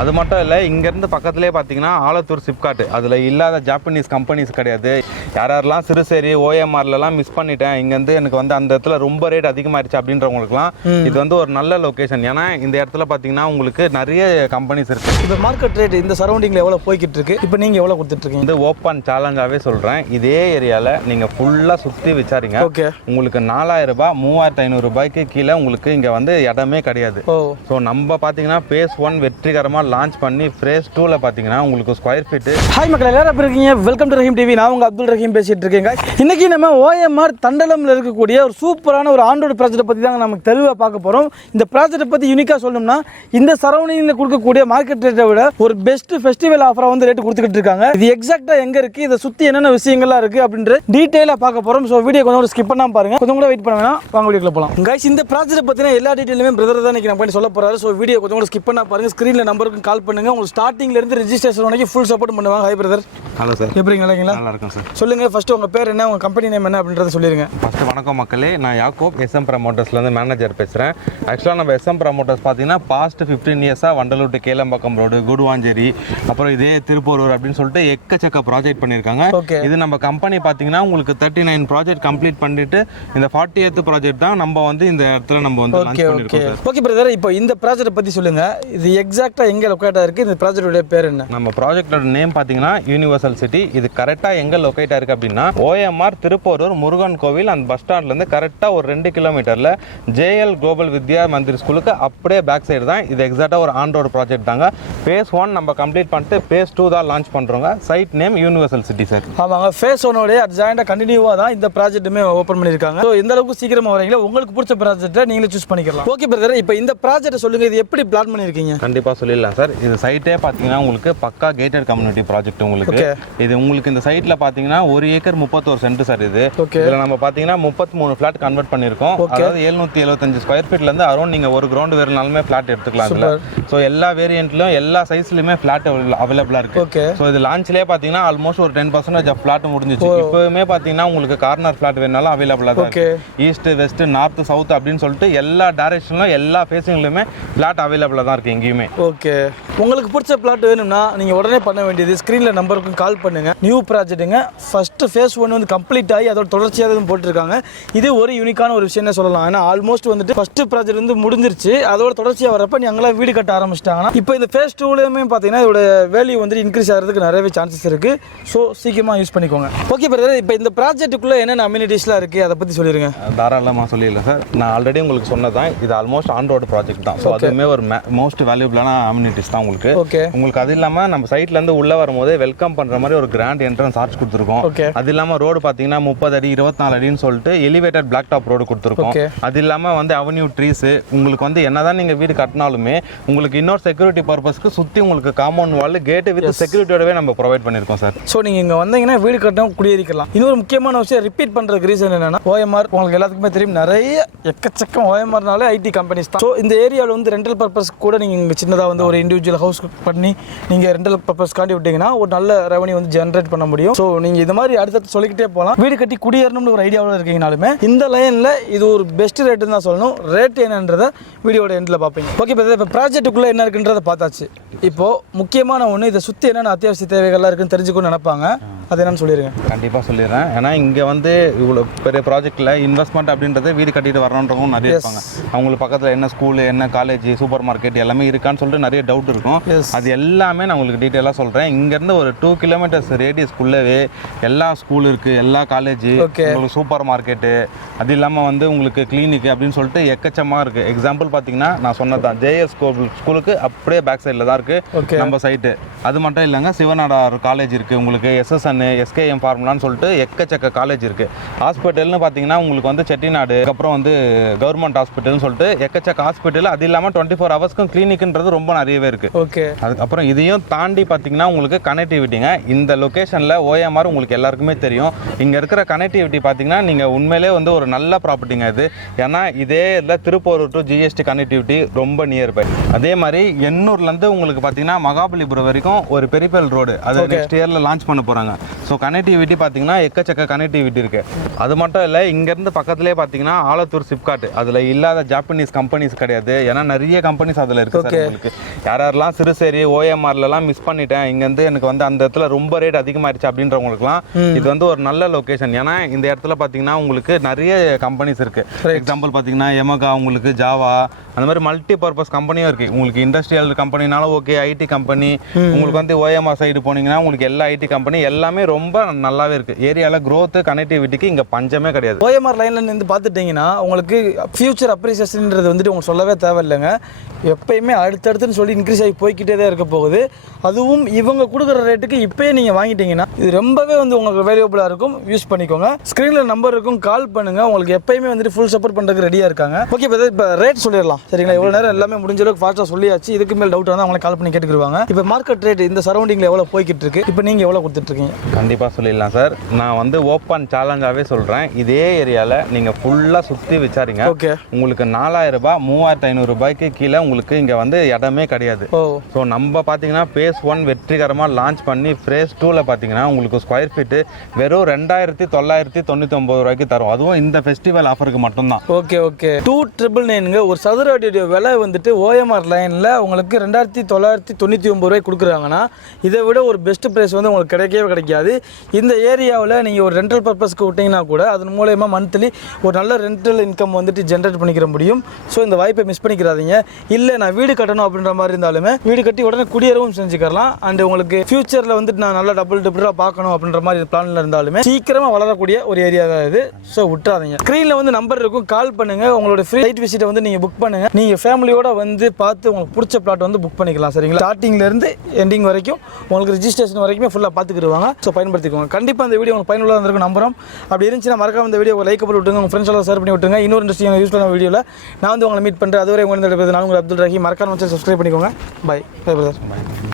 அது மட்டும் இல்லை இங்கேருந்து பக்கத்துலேயே பார்த்தீங்கன்னா ஆலத்தூர் சிப்காட் அதில் இல்லாத ஜாப்பனீஸ் கம்பெனிஸ் கிடையாது. யார் யாரெல்லாம் சிறுசேரி ஓஎம்ஆர்லலாம் மிஸ் பண்ணிட்டேன் இங்கேருந்து எனக்கு வந்து அந்த இடத்துல ரொம்ப ரேட் அதிகமாகிடுச்சு அப்படின்றவங்களுக்குலாம் இது வந்து ஒரு நல்ல லொக்கேஷன் ஏன்னா இந்த இடத்துல பார்த்தீங்கன்னா உங்களுக்கு நிறைய கம்பெனிஸ் இருக்குது இப்போ மார்க்கெட் ரேட் இந்த சரௌண்டிங்கில் எவ்வளோ போய்கிட்டு இருக்கு? இப்போ நீங்கள் எவ்வளோ கொடுத்துட்ருக்கீங்க வந்து ஓப்பன் சேலஞ்சாகவே சொல்கிறேன் இதே ஏரியாவில் நீங்கள் ஃபுல்லாக சுற்றி விசாரிங்க ஓகே. உங்களுக்கு நாலாயிரம் ரூபாய் மூவாயிரத்து ஐநூறு ரூபாய்க்கு கீழே உங்களுக்கு இங்கே வந்து இடமே கிடையாது. ஸோ நம்ம பார்த்தீங்கன்னா ஃபேஸ் ஒன் வெற்றிகரமாக லான்ச் பண்ணி ஃப்ரேஸ் டூவில் பார்த்தீங்கன்னா உங்களுக்கு ஸ்கொயர் ஃபீட்டு ஹாய் மக்கள் எல்லாரும் எப்படி இருக்கீங்க? வெல்கம் டு ரஹீம் டிவி நான் உங்க அப்துல் ரஹீம் பேசிட்டு இருக்கேங்க இன்னைக்கு நம்ம ஓஎம்ஆர் தண்டலம்ல இருக்கக்கூடிய ஒரு சூப்பரான ஒரு ஆண்ட்ராய்டு ப்ராஜெக்ட் பற்றி தாங்க நமக்கு தெளிவாக பார்க்க போகிறோம் இந்த ப்ராஜெக்ட்டை பற்றி யூனிக்காக சொல்லணும்னா இந்த சரௌண்டிங்கில் கொடுக்கக்கூடிய மார்க்கெட் ரேட்டை விட ஒரு பெஸ்ட் ஃபெஸ்டிவல் ஆஃபராக வந்து ரேட்டு கொடுத்துக்கிட்டு இருக்காங்க. இது எக்ஸாக்டாக எங்கே இருக்குது இதை சுற்றி என்னென்ன விஷயங்கள்லாம் இருக்குது அப்படின்ற டீட்டெயிலாக பார்க்க போகிறோம் ஸோ வீடியோ கொஞ்சம் ஸ்கிப் பண்ணாமல் பாருங்க. கொஞ்சம் கூட வெயிட் பண்ண வேணாம். வாங்க வீடியோக்குள்ள போகலாம் கைஸ் இந்த ப்ராஜெக்ட் பற்றின எல்லா டீட்டெயிலுமே பிரதர் தான் இன்னைக்கு நம்ம பண்ணி சொல்ல போகிறாரு ஸோ வீடியோ கொஞ்சம் கூட ஸ்கிப் பண்ணால் பாருங்க. ஸ்க்ரீனில் நம்பர் நம்பருக்கு கால் பண்ணுங்க. உங்களுக்கு ஸ்டார்டிங்ல இருந்து ரெஜிஸ்ட்ரேஷன் வரைக்கும் ஃபுல் சப்போர்ட் பண்ணுவாங்க. ஹை பிரதர் ஹலோ சார் எப்படி நல்லா இருக்கும் சார் சொல்லுங்க ஃபர்ஸ்ட் உங்க பேர் என்ன உங்க கம்பெனி நேம் என்ன அப்படின்றத சொல்லிருங்க. ஃபஸ்ட்டு வணக்கம் மக்களே. நான் யாக்கோப் எஸ்எம் ப்ரமோட்டர்ஸ்லேருந்து மேனேஜர் பேசுகிறேன் ஆக்சுவலாக நம்ம எஸ்எம் ப்ரமோட்டர்ஸ் பார்த்தீங்கன்னா பாஸ்ட் ஃபிஃப்டீன் இயர்ஸாக வண்டலூர் to கேளம்பாக்கம் ரோடு குடுவாஞ்சேரி அப்புறம் இதே திருப்பூரூர் அப்படின்னு சொல்லிட்டு எக்கச்சக்க ப்ராஜெக்ட் பண்ணியிருக்காங்க. இது நம்ம கம்பெனி பார்த்தீங்கன்னா உங்களுக்கு தேர்ட்டி நைன் ப்ராஜெக்ட் கம்ப்ளீட் பண்ணிட்டு இந்த ஃபார்ட்டி எய்த் ப்ராஜெக்ட் தான் நம்ம வந்து இந்த இடத்துல நம்ம வந்து ஓகே ஓகே ஓகே பிரதர் இப்போ இந்த ப்ராஜெக்ட் பத்தி சொல்லுங்க. இது எக்ஸாக்ட்டா எங்க லொக்கேட் ஆயிருக்கு இந்த ப்ராஜெக்டோட பேர் என்ன? நம்ம ப்ராஜெக்டோட நேம் பார்த்தீங்கன்னா யூனிவர்சல் சிட்டி இது கரெக்டாக எங்கே லொக்கேட் ஆயிருக்கு அப்படின்னா ஓஎம்ஆர் திருப்போரூர் முருகன் கோவில் அந்த பஸ் ஸ்டாண்ட்லேருந்து கரெக்டாக ஒரு ரெண்டு கிலோமீட்டரில் ஜேஎல் குளோபல் வித்யா மந்திர் ஸ்கூலுக்கு அப்படியே பேக் சைடு தான். இது எக்ஸாக்டாக ஒரு ஆன் ரோடு ப்ராஜெக்ட் தாங்க. ஃபேஸ் ஒன் நம்ம கம்ப்ளீட் பண்ணிட்டு ஃபேஸ் டூ தான் லான்ச் பண்ணுறோங்க site name universal city sir ஆமாங்க. ஃபேஸ் ஒனோடைய அட்ஜாயிண்டாக கண்டினியூவாக தான் இந்த ப்ராஜெக்ட்டுமே ஓப்பன் பண்ணியிருக்காங்க ஸோ எந்த அளவுக்கு சீக்கிரமா வரீங்களோ உங்களுக்கு பிடிச்ச ப்ராஜெக்ட்டை நீங்களே சூஸ் பண்ணிக்கலாம். ஓகே பிரதர் இப்போ இந்த ப்ராஜெக்ட்டை சொல்லுங்க. இது எப்படி பிளான் பண்ணியிருக்கீங்க கண்டிப்பாக சொல்லிடலாம். சார். இது சைட்டே பார்த்தீங்கன்னா உங்களுக்கு பக்கா கேட்டட் கம்யூனிட்டி ப்ராஜெக்ட் உங்களுக்கு. இது உங்களுக்கு இந்த சைட்டில் பார்த்தீங்கன்னா ஒரு ஏக்கர் முப்பத்தோரு சென்ட் சார் இது. இதில் நம்ம பார்த்தீங்கன்னா முப்பத்தி மூணு ஃப்ளாட் கன்வெர்ட் பண்ணியிருக்கோம் அதாவது எழுநூத்தி எழுபத்தஞ்சு ஸ்கொயர் ஃபீட்லேருந்து அரௌண்ட் நீங்கள் ஒரு கிரவுண்ட் வேறுனாலுமே ஃப்ளாட் எடுத்துக்கலாம் ஸோ எல்லா வேரியண்ட்லையும் எல்லா சைஸ்லையுமே ஃப்ளாட் அவைலபிளாக இருக்கு. ஸோ இது லான்ச்லேயே பார்த்தீங்கன்னா ஆல்மோஸ்ட் ஒரு டென் பர்சன்டேஜ் ஆஃப் ஃப்ளாட் முடிஞ்சிச்சு. இப்போவுமே பார்த்தீங்கன்னா உங்களுக்கு கார்னர் ஃப்ளாட் வேணாலும் அவைலபிளாக தான் Okay. இருக்கு ஈஸ்ட் வெஸ்ட் நார்த் சவுத் அப்படின்னு சொல்லிட்டு எல்லா டைரக்ஷன்லையும் எல்லா ஃபேஸிங்லையுமே ஃப்ளாட் அவைலபிளாக தான் இருக்குது எங்கேயுமே. ஓகே உங்களுக்கு பிடிச்ச பிளாட் வேணும்னா நீங்கள் உடனே பண்ண வேண்டியது ஸ்க்ரீனில் நம்பருக்கு கால் பண்ணுங்க. நியூ ப்ராஜெக்ட்டுங்க ஃபர்ஸ்ட் ஃபேஸ் ஒன் வந்து கம்ப்ளீட் ஆகி அதோட தொடர்ச்சியாக தான் போட்டிருக்காங்க. இது ஒரு யூனிக்கான ஒரு விஷயம் சொல்லலாம். ஏன்னா ஆல்மோஸ்ட் வந்துட்டு ஃபர்ஸ்ட் ப்ராஜெக்ட் வந்து முடிஞ்சிருச்சு. அதோட தொடர்ச்சியாக வரப்ப நீ அங்கெல்லாம் வீடு கட்ட ஆரம்பிச்சிட்டாங்கன்னா இப்போ இந்த ஃபேஸ் டூலையுமே பார்த்தீங்கன்னா இதோட வேல்யூ வந்துட்டு இன்க்ரீஸ் ஆகிறதுக்கு நிறையவே சான்சஸ் இருக்குது ஸோ சீக்கிரமாக யூஸ் பண்ணிக்கோங்க. ஓகே பிரதர் இப்போ இந்த ப்ராஜெக்ட்டுக்குள்ளே என்னென்ன அம்யூனிட்டிஸ்லாம் இருக்குது அதை பற்றி சொல்லிடுங்க தாராளமாக சொல்லிடலாம் சார் நான் ஆல்ரெடி உங்களுக்கு சொன்னதான் இது ஆல்மோஸ்ட் ஆன் ரோடு ப்ராஜெக்ட் தான். ஸோ அதுவுமே ஒரு மோஸ்ட் வேல்யூபிளான அம்யூனிட்டிஸ் தான் உங்களுக்கு. ஓகே உங்களுக்கு அது இல்லாமல் நம்ம சைட்லேருந்து உள்ளே வரும்போதே வெல்கம் பண்ணுற மாதிரி ஒரு கிராண்ட் என்ட்ரன்ஸ் ஆர்ச் கொடுத்துருக்கோம். Okay. அது இல்லாமல் ரோடு பார்த்தீங்கன்னா முப்பது அடி இருபத்தி நாலு அடின்னு சொல்லிட்டு எலிவேட்டட் பிளாக் டாப் ரோடு கொடுத்துருக்கோம். அது இல்லாமல் வந்து அவென்யூ ட்ரீஸ் உங்களுக்கு வந்து என்னதான் நீங்கள் வீடு கட்டினாலுமே உங்களுக்கு இன்னொரு செக்யூரிட்டி பர்பஸ்க்கு சுற்றி உங்களுக்கு காம்பவுண்ட் வால் கேட்டு வித் செக்யூரிட்டியோடவே நம்ம ப்ரொவைட் பண்ணியிருக்கோம் சார் ஸோ நீங்கள் இங்கே வந்தீங்கன்னா வீடு கட்டணும் குடியேறிக்கலாம் இன்னொரு முக்கியமான விஷயம் ரிப்பீட் பண்ணுறதுக்கு ரீசன் என்னன்னா ஓஎம்ஆர் உங்களுக்கு எல்லாத்துக்குமே தெரியும். நிறைய எக்கச்சக்கம் ஓஎம்ஆர்னாலே ஐடி கம்பெனிஸ் தான். ஸோ இந்த ஏரியாவில் வந்து ரெண்டல் பர்பஸ் கூட நீங்கள் இங்கே சின்னதாக வந்து ஒரு இண்டிவிஜுவல் ஹவுஸ் பண்ணி நீங்கள் ரெண்டல் பர்பஸ்க்காண்டி விட்டீங்கன்னா ஒரு நல்ல ரெவன்யூ வந்து ஜென்ரேட் பண்ண முடியும். ஸோ நீங்கள் இது மாதிரி அடுத்தடுத்து சொல்லிக்கிட்டே போகலாம். வீடு கட்டி குடியேறணும்னு ஒரு ஐடியாவில் இருக்கீங்கனாலுமே இந்த லைனில் இது ஒரு பெஸ்ட் ரேட்டுன்னு தான் சொல்லணும். ரேட் என்னன்றதை வீடியோட எண்டில் பார்ப்பீங்க. ஓகே இப்போ இப்போ ப்ராஜெக்ட்டுக்குள்ளே என்ன இருக்குன்றதை பார்த்தாச்சு. இப்போது முக்கியமான ஒன்று இதை சுற்றி என்னென்ன அத்தியாவசிய தேவைகள்லாம் இருக்குன்னு தெரிஞ்சுக்கணும்னு நினைப்பாங்க. அது என்னன்னு சொல்லிடுங்க கண்டிப்பாக சொல்லிடுறேன். ஏன்னா இங்கே வந்து இவ்வளோ பெரிய ப்ராஜெக்ட்டில் இன்வெஸ்ட்மெண்ட் அப்படின்றது வீடு கட்டிட்டு வரணுன்றவங்க நிறைய இருப்பாங்க. அவங்களுக்கு பக்கத்தில் என்ன ஸ்கூலு என்ன காலேஜ் சூப்பர் மார்க்கெட் எல்லாமே இருக்கான்னு சொல்லிட்டு நிறைய டவுட் இருக்கும். அது எல்லாமே நான் உங்களுக்கு டீட்டெயிலாக சொல்கிறேன் இங்கேருந்து ஒரு டூ கிலோமீட்டர்ஸ் ரேடியஸ்க்குள்ளவே எல்லா ஸ்கூல் இருக்குது எல்லா காலேஜ். உங்களுக்கு சூப்பர் மார்க்கெட்டு அது இல்லாமல் வந்து உங்களுக்கு கிளினிக் அப்படின்னு சொல்லிட்டு எக்கச்சமாக இருக்குது எக்ஸாம்பிள் பார்த்தீங்கன்னா நான் சொன்னது தான் ஜேஎஸ் ஸ்கூல் ஸ்கூலுக்கு அப்படியே பேக் சைடில் தான். இருக்குது நம்ம சைட்டு அது மட்டும் இல்லைங்க சிவநாடார் காலேஜ் இருக்குது உங்களுக்கு எஸ்எஸ்என் எஸ்கேஎம் ஃபார்முலான்னு சொல்லிட்டு எக்கச்சக்க காலேஜ் இருக்குது ஹாஸ்பிட்டல்னு பார்த்தீங்கன்னா உங்களுக்கு வந்து செட்டிநாடு அப்புறம் வந்து கவர்மெண்ட் ஹாஸ்பிட்டல்னு சொல்லிட்டு எக்கச்சக்க ஹாஸ்பிட்டல் அது இல்லாமல் டுவெண்ட்டி ஃபோர் ஹவர்ஸ்க்கும் கிளினிக்ன்றது ரொம்ப நிறையவே இருக்குது ஓகே அதுக்கப்புறம் இதையும் தாண்டி பார்த்தீங்கன்னா உங்களுக்கு கனெக்டிவிட்டிங்க இந்த லொக்கேஷனில் ஓஎம்ஆர் உங்களுக்கு எல்லாருக்குமே தெரியும். இங்கே இருக்கிற கனெக்டிவிட்டி பார்த்தீங்கன்னா நீங்கள் உண்மையிலே வந்து ஒரு நல்ல ப்ராப்பர்ட்டிங்க இது. ஏன்னா இதே இதில் திருப்பூர் டு ஜிஎஸ்டி கனெக்டிவிட்டி ரொம்ப நியர்பை அதே மாதிரி எண்ணூர்லேருந்து உங்களுக்கு பார்த்தீங்கன்னா மகாபலிபுரம் வரைக்கும் ஒரு பெரிபெல் ரோடு அது நெக்ஸ்ட் இயரில் லான்ச் பண்ண போகிறாங்க ஸோ கனெக்டிவிட்டி பார்த்தீங்கன்னா எக்கச்சக்க கனெக்டிவிட்டி இருக்குது அது மட்டும் இல்லை இங்கேருந்து பக்கத்துலேயே பார்த்தீங்கன்னா ஆலத்தூர் சிப்காட் அதில் இல்லாத ஜாப்பனீஸ் கம்பெனிஸ் கிடையாது. ஏன்னா நிறைய கம்பெனிஸ் அதில் இருக்குது சார் உங்களுக்கு. யார் யாரெல்லாம் சிறுசேரி ஓஎம்ஆர்லலாம் மிஸ் பண்ணிட்டேன் இங்கேருந்து எனக்கு வந்து அந்த இடத்துல ரொம்ப ரேட் அதிகமாகிடுச்சு அப்படின்றவங்களுக்குலாம் இது வந்து ஒரு நல்ல லொக்கேஷன் ஏன்னா இந்த இடத்துல பார்த்தீங்கன்னா உங்களுக்கு நிறைய கம்பெனிஸ் இருக்குது எக்ஸாம்பிள் பார்த்தீங்கன்னா எமகா உங்களுக்கு ஜாவா அந்த மாதிரி மல்டி பர்பஸ் கம்பெனியும் இருக்குது உங்களுக்கு இண்டஸ்ட்ரியல் கம்பெனினாலும் ஓகே ஐடி கம்பெனி உங்களுக்கு வந்து ஓஎம்ஆர் சைடு போனீங்கன்னா உங்களுக்கு எல்லா ஐடி கம்பெனி எல்லாமே எல்லாமே ரொம்ப நல்லாவே இருக்குது ஏரியாவில் க்ரோத்து கனெக்டிவிட்டிக்கு இங்கே பஞ்சமே கிடையாது. ஓஎம்ஆர் லைனில் இருந்து பார்த்துட்டிங்கன்னா உங்களுக்கு ஃபியூச்சர் அப்ரிசியேஷன்ன்றது வந்துட்டு உங்களுக்கு சொல்லவே தேவையில்லைங்க. எப்பயுமே அடுத்தடுத்துன்னு சொல்லி இன்க்ரீஸ் ஆகி போய்க்கிட்டே தான் இருக்க போகுது. அதுவும் இவங்க கொடுக்குற ரேட்டுக்கு இப்போயே நீங்கள் வாங்கிட்டீங்கன்னா இது ரொம்பவே வந்து உங்களுக்கு வேல்யூபிளாக இருக்கும். யூஸ் பண்ணிக்கோங்க. ஸ்க்ரீனில் நம்பர் இருக்கும். கால் பண்ணுங்கள் உங்களுக்கு எப்பயுமே வந்துட்டு ஃபுல் சப்போர்ட் பண்ணுறதுக்கு ரெடியாக இருக்காங்க. ஓகே இப்போ இப்போ ரேட் சொல்லிடலாம். சரிங்களா? இவ்வளோ நேரம் எல்லாமே முடிஞ்ச அளவுக்கு ஃபாஸ்ட்டாக சொல்லியாச்சு. இதுக்கு மேல் டவுட் வந்தால் அவங்களை கால் பண்ணி கேட்டுக்கிடுவாங்க. இப்போ மார்க்கெட் ரேட் இந்த சரௌண்டிங்கில் எவ்வளோ போய்கிட்டு இருக்கு? இப்போ நீங்கள் எவ்வளோ கொடுத்துட்ருக்கீங்க கண்டிப்பாக சொல்லிடலாம் சார். நான் வந்து ஓப்பன் சேலஞ்சாகவே சொல்கிறேன் இதே ஏரியாவில் நீங்கள் ஃபுல்லாக சுற்றி விசாரிங்க. ஓகே. உங்களுக்கு நாலாயிரம் ரூபாய் மூவாயிரத்து ஐநூறு ரூபாய்க்கு கீழே உங்களுக்கு இங்கே வந்து இடமே கிடையாது. ஸோ நம்ம பார்த்தீங்கன்னா ஃபேஸ் ஒன் வெற்றிகரமாக லான்ச் பண்ணி ஃபேஸ் டூவில் பார்த்தீங்கன்னா உங்களுக்கு ஸ்கொயர் ஃபீட்டு வெறும் ரெண்டாயிரத்தி தொள்ளாயிரத்தி தொண்ணூற்றி ஒம்பது ரூபாய்க்கு தரும். அதுவும் இந்த ஃபெஸ்டிவல் ஆஃபருக்கு மட்டும்தான். Okay okay. டூ ட்ரிபிள் நைனுங்க ஒரு சதுர அடியுடைய விலை வந்துட்டு ஓஎம்ஆர் லைனில் உங்களுக்கு ரெண்டாயிரத்தி தொள்ளாயிரத்தி தொண்ணூற்றி ஒம்பது ரூபாய் கொடுக்குறாங்கன்னா இதை விட ஒரு பெஸ்ட் ப்ரைஸ் வந்து உங்களுக்கு கிடைக்கவே கிடைக்காது. இந்த ஏரியாவில் நீங்கள் ஒரு ரெண்டல் பர்பஸ்க்கு விட்டிங்கன்னா கூட அதன் மூலயமா மந்த்லி ஒரு நல்ல ரெண்டல் இன்கம் வந்துட்டு ஜென்ரேட் பண்ணிக்கிற முடியும். ஸோ இந்த வாய்ப்பை மிஸ் பண்ணிக்கிறாதீங்க. இல்லை நான் வீடு கட்டணும் அப்படின்ற மாதிரி இருந்தாலுமே வீடு கட்டி உடனே குடியேறவும் செஞ்சுக்கலாம் அண்ட் உங்களுக்கு ஃபியூச்சரில் வந்துட்டு நான் நல்லா டபுள் டபுளாக பார்க்கணும் அப்படின்ற மாதிரி பிளானில் இருந்தாலுமே சீக்கிரமாக வளரக்கூடிய ஒரு ஏரியா தான் இது. ஸோ விட்டுறாதீங்க. ஸ்க்ரீனில் வந்து நம்பர் இருக்கும். கால் பண்ணுங்க. உங்களோட ஃப்ரீ சைட் விசிட்டை வந்து நீங்கள் புக் பண்ணுங்க. நீங்கள் ஃபேமிலியோட வந்து பார்த்து உங்களுக்கு பிடிச்ச பிளாட் வந்து புக் பண்ணிக்கலாம். சரிங்களா? ஸ்டார்டிங்லேருந்து எண்டிங் வரைக்கும் உங்களுக்கு ரிஜிஸ்ட்ரேஷன் வரைக்குமே ஃபுல்லாக பார்த்துக்கிடுவாங்க. ஸோ பயன்படுத்திக்கோங்க. கண்டிப்பாக அந்த வீடியோ உங்களுக்கு பயனுள்ளதாக இருந்திருக்கும் நம்புகிறோம் அப்படி இருந்துச்சுன்னா மறக்காம இந்த வீடியோ லைக் பண்ணி விட்டுங்க உங்கள் ஃப்ரெண்ட்ஸ் எல்லாம் ஷேர் பண்ணி விட்டுருங்க. இன்னொரு இன்ட்ரெஸ்டிங் யூஸ் பண்ண வீடியோவில் நான் வந்து உங்களை மீட் பண்ணுறேன் அதுவரை உங்களை நான் உங்கள் அப்துல் ரஹி மறக்காம சப்ஸ்கிரைப் பண்ணிக்கோங்க. By by brother